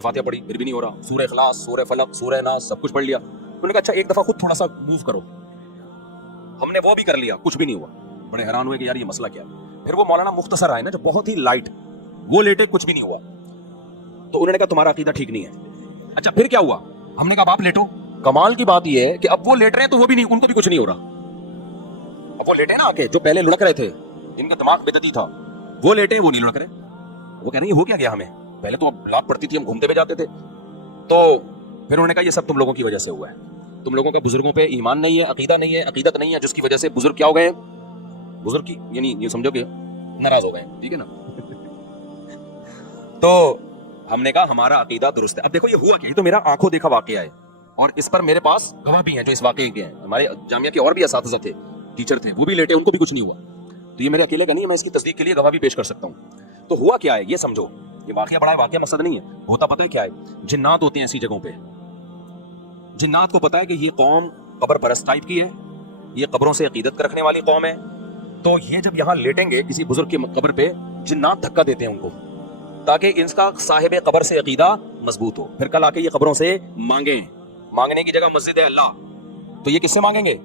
फातिहा पढ़ी फिर भी नहीं हो रहा, सूरह इखलास, सूरह फलक, सूरह नास सब कुछ पढ़ लिया। उन्होंने कहा अच्छा एक दफा खुद थोड़ा सा मूव करो। हमने वो भी कर लिया, कुछ भी नहीं हुआ। बड़े हैरान हुए कि यार ये मसला क्या है। फिर वो मौलाना मुख्तसर आए ना, जो बहुत ही लाइट, वो लेटे, कुछ भी नहीं हुआ। तो उन्होंने कहा तुम्हारा अकीदा ठीक नहीं है। अच्छा फिर क्या हुआ? हमने कहा आप लेटो। कमाल की बात ये है कि अब वो लेट रहे हैं तो वो भी नहीं, उनको भी कुछ नहीं हो रहा। अब वो लेटे ना आके, जो पहले लुढ़क रहे थे, इनके दिमाग बेदती था, वो लेटे, वो नहीं लुढ़क रहे। वो कह रहे हैं हो क्या गया हमें, पहले तो लात पड़ती थी, हम घूमते हुए जाते थे। तो फिर उन्होंने कहा ये सब तुम लोगों की वजह से हुआ है, तुम लोगों का बुजुर्गों पे ईमान नहीं है, अकीदा नहीं है, अकीदत नहीं है, जिसकी वजह से बुजुर्ग क्या हो गए, बुजुर्ग की यानी ये समझो कि नाराज हो गए, ठीक है ना। तो हमने कहा हमारा अकीदा दुरुस्त है। अब देखो ये हुआ क्या, तो मेरा आंखों देखा वाकया है और इस पर मेरे पास गवाह भी हैं जो इस वाकये के हैं। हमारे जामिया के और भी असातिज़ा थे, टीचर थे, वो भी लेटे, उनको भी कुछ नहीं हुआ। तो ये मेरे अकेले का नहीं है, मैं इसकी तस्दीक के लिए गवाह भी पेश कर सकता हूँ। तो हुआ क्या है ये समझो, ये वाकया बड़ा है, वाकया मकसद नहीं है। होता पता है क्या है, जिन्नात होते हैं ऐसी जगहों पे। जिन्नात को पता है कि ये कौम कब्र परस्त टाइप की है, ये कब्रों से अकीदत रखने वाली कौम है। तो ये जब यहाँ लेटेंगे किसी बुजुर्ग की कब्र पे, जिन्नात धक्का देते हैं उनको, ताकि इनका साहिब कब्र से अकीदा मजबूत हो। फिर कल आके ये कब्रों से मांगे, मांगने की जगह मस्जिद है अल्लाह, तो ये किससे मांगेंगे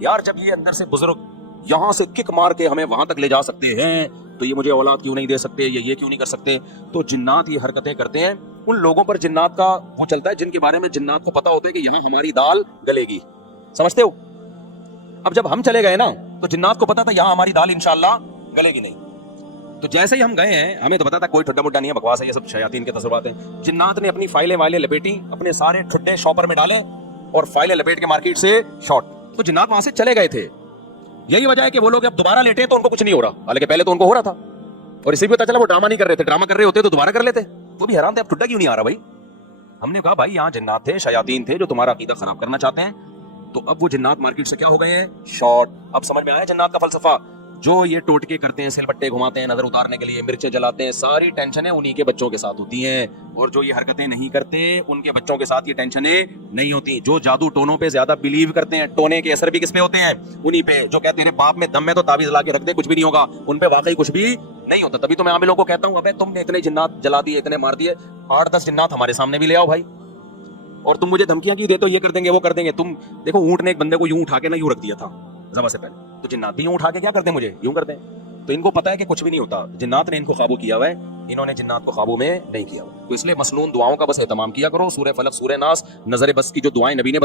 यार? जब ये अंदर से बुजुर्ग यहाँ से किक मार के हमें वहां तक ले जा सकते हैं, तो ये मुझे औलाद क्यों नहीं दे सकते, ये क्यों नहीं कर सकते? तो जिन्नात ये हरकतें करते हैं। उन लोगों पर जिन्नात का वो चलता है जिनके बारे में जिन्नात को पता होता है कि यहाँ हमारी दाल गलेगी, समझते हो? अब जब हम चले गए ना, तो जिन्नात को पता था यहाँ हमारी दाल इंशाअल्लाह गलेगी नहीं। तो जैसे ही हम गए हैं, हमें तो पता था कोई ठुड्डा मुड्डा नहीं है, बकवास है, ये सब शयातीन के तजुर्बात हैं। जिन्नात ने अपनी फाइलें वाइलें लपेटी, अपने सारे ठुड्डे शॉपर में डाले और फाइलें लपेट के मार्केट से शॉर्ट। तो जिन्नात वहां से चले गए थे। यही वजह है कि वो लोग अब दोबारा लेटे तो उनको कुछ नहीं हो रहा, हालांकि पहले तो उनको हो रहा था। और इसी भी पता चला वो ड्रामा नहीं कर रहे थे, ड्रामा कर रहे होते तो दोबारा कर लेते। वो भी हैरान थे अब ठुड्डा क्यों नहीं आ रहा भाई। हमने कहा भाई यहाँ जिन्नात थे, शयातीन थे जो तुम्हारा अकीदा खराब करना चाहते हैं। तो अब वो जिन्नात मार्केट से क्या हो गए हैं, शॉर्ट। अब समझ में आया जिन्नात का फलसफा। जो ये टोटके करते हैं, सिलबट्टे घुमाते हैं नजर उतारने के लिए, मिर्चें जलाते हैं, सारी टेंशनें उन्हीं के बच्चों के साथ होती हैं। और जो ये हरकतें नहीं करते, उनके बच्चों के साथ ये टेंशनें नहीं होती। जो जादू टोनों पे ज्यादा बिलीव करते हैं, टोने के असर भी किस पे होते हैं, उन्हीं पे। जो कहते हैं तेरे बाप में दम में तो ताबीज ला के रख दे, कुछ भी नहीं होगा, उन पे वाकई कुछ भी नहीं होता। तभी तो मैं आम लोगों को कहता हूँ, अबे तुमने इतने जिन्नात जला दिए, इतने मार दिए, 8-10 जिन्नात हमारे सामने भी ले आओ भाई। और तुम मुझे धमकियां क्यों देते हो, ये कर देंगे वो कर देंगे। तुम देखो ऊंट ने एक बंदे को यूं उठा के ना यूं रख दिया था ज़मा से पहले, तो जिन्नात भी यूं उठा के क्या करते हैं, मुझे यूं करते हैं। तो इनको पता है कि कुछ भी नहीं होता, जिन्नात ने इनको काबू किया हुआ है, इन्होंने जिन्नात को काबू में नहीं किया हुआ। तो इसलिए मसनून दुआओं का बस एहतमाम किया करो। सूरह फलक, सूरह नास, नजर बस की जो दुआएं नबी ने